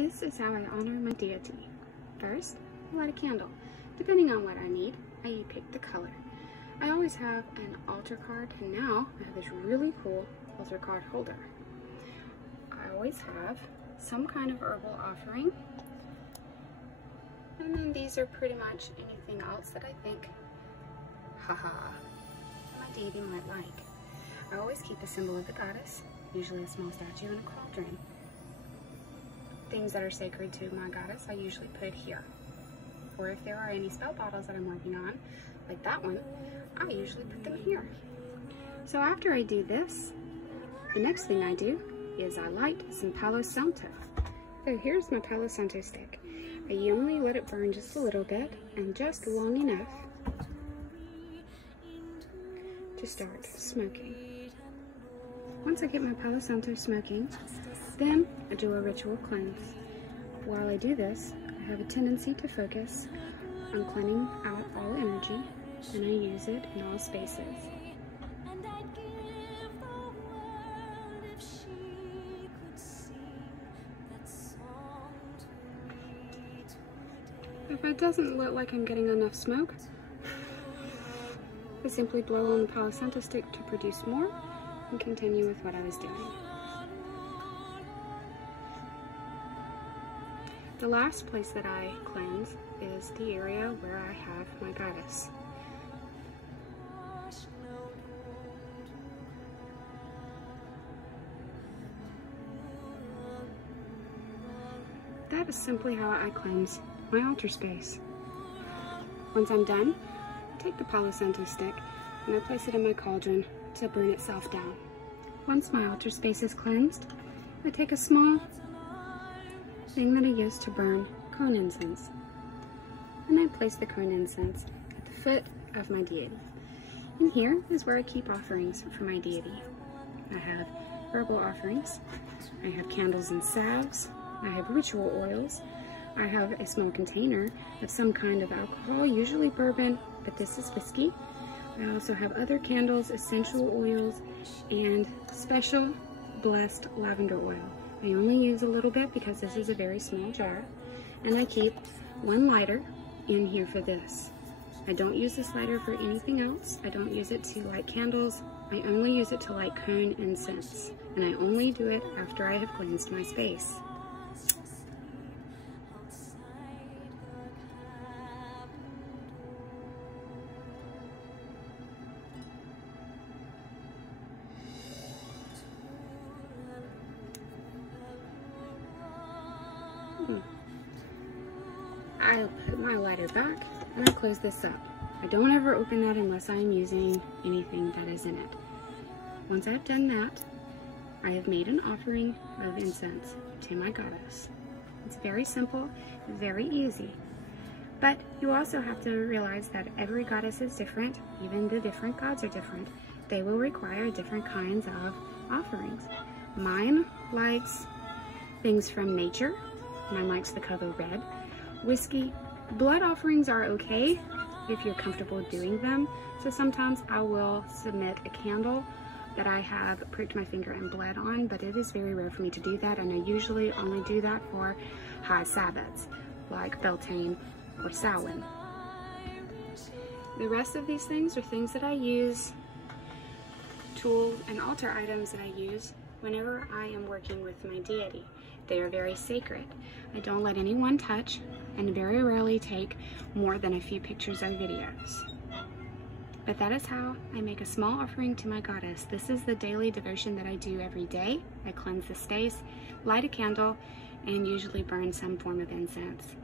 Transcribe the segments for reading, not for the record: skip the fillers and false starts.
This is how I honor my deity. First, I light a candle. Depending on what I need, I pick the color. I always have an altar card, and now I have this really cool altar card holder. I always have some kind of herbal offering, and then these are pretty much anything else that I think, my deity might like. I always keep a symbol of the goddess, usually a small statue and a cauldron. Things that are sacred to my goddess I usually put here. Or if there are any spell bottles that I'm working on, like that one, I usually put them here. So after I do this, the next thing I do is I light some palo santo. So here's my palo santo stick. I only let it burn just a little bit and just long enough to start smoking. Once I get my palo santo smoking, then I do a ritual cleanse. While I do this, I have a tendency to focus on cleaning out all energy, and I use it in all spaces. If it doesn't look like I'm getting enough smoke, I simply blow on the palo santo stick to produce more and continue with what I was doing. The last place that I cleanse is the area where I have my goddess. That is simply how I cleanse my altar space. Once I'm done, I take the palo santo stick and I place it in my cauldron to burn itself down. Once my altar space is cleansed, I take a small thing that I use to burn cone incense, and I place the cone incense at the foot of my deity. And here is where I keep offerings for my deity. I have herbal offerings, I have candles and salves, I have ritual oils, I have a small container of some kind of alcohol, usually bourbon, but this is whiskey. I also have other candles, essential oils, and special blessed lavender oil. I only use a little bit because this is a very small jar, and I keep one lighter in here for this. I don't use this lighter for anything else. I don't use it to light candles. I only use it to light cone incense, and I only do it after I have cleansed my space. I put my lighter back and I close this up. I don't ever open that unless I'm using anything that is in it. Once I've done that, I have made an offering of incense to my goddess. It's very simple, very easy. But you also have to realize that every goddess is different, even the different gods are different. They will require different kinds of offerings. Mine likes things from nature. Mine likes the color red. Whiskey. Blood offerings are okay if you're comfortable doing them. So sometimes I will submit a candle that I have pricked my finger and bled on, but it is very rare for me to do that, and I usually only do that for high Sabbats, like Beltane or Samhain. The rest of these things are things that I use, tools and altar items that I use whenever I am working with my deity. They are very sacred. I don't let anyone touch and very rarely take more than a few pictures or videos. But that is how I make a small offering to my goddess. This is the daily devotion that I do every day. I cleanse the space, light a candle, and usually burn some form of incense.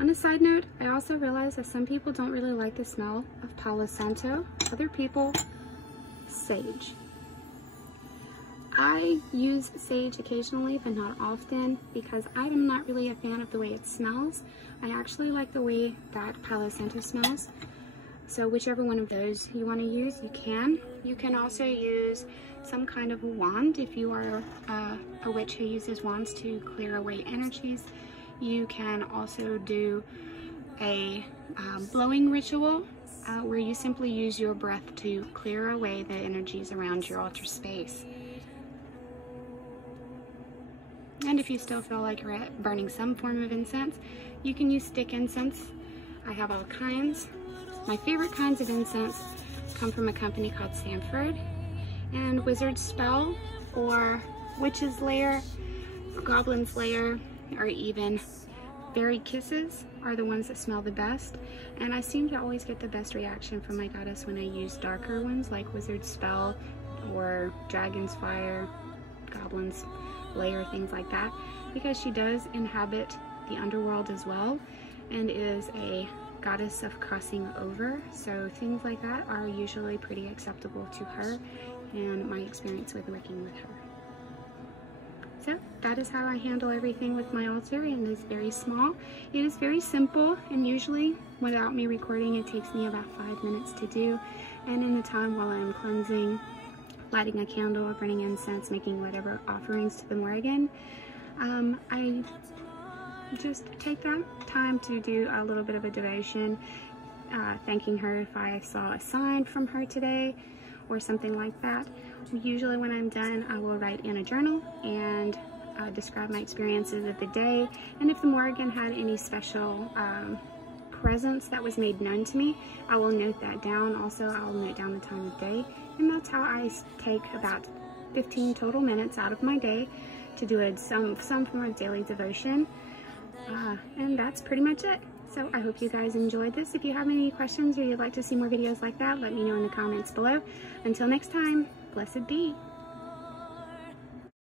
On a side note, I also realize that some people don't really like the smell of palo santo. Other people, sage. I use sage occasionally, but not often, because I'm not really a fan of the way it smells. I actually like the way that palo santo smells. So whichever one of those you want to use, you can. You can also use some kind of a wand if you are a witch who uses wands to clear away energies. You can also do a blowing ritual where you simply use your breath to clear away the energies around your altar space. And if you still feel like you're burning some form of incense, you can use stick incense. I have all kinds. My favorite kinds of incense come from a company called Sanford. And Wizard's Spell, or Witch's Lair, Goblin's Lair, or even Fairy Kisses are the ones that smell the best. And I seem to always get the best reaction from my goddess when I use darker ones like Wizard's Spell or Dragon's Fire, Goblin's Lair, things like that, because she does inhabit the underworld as well and is a goddess of crossing over, so things like that are usually pretty acceptable to her and my experience with working with her. So that is how I handle everything with my altar, and it's very small. It is very simple, and usually without me recording it takes me about 5 minutes to do, and in the time while I'm cleansing, lighting a candle, or burning incense, making whatever offerings to the Morrighan, I just take that time to do a little bit of a devotion, thanking her if I saw a sign from her today or something like that. Usually when I'm done, I will write in a journal and describe my experiences of the day, and if the Morrighan had any special presence that was made known to me, I will note that down. Also, I'll note down the time of day, and that's how I take about 15 total minutes out of my day to do some form of daily devotion, and that's pretty much it. So I hope you guys enjoyed this. If you have any questions or you'd like to see more videos like that, let me know in the comments below. Until next time, blessed be.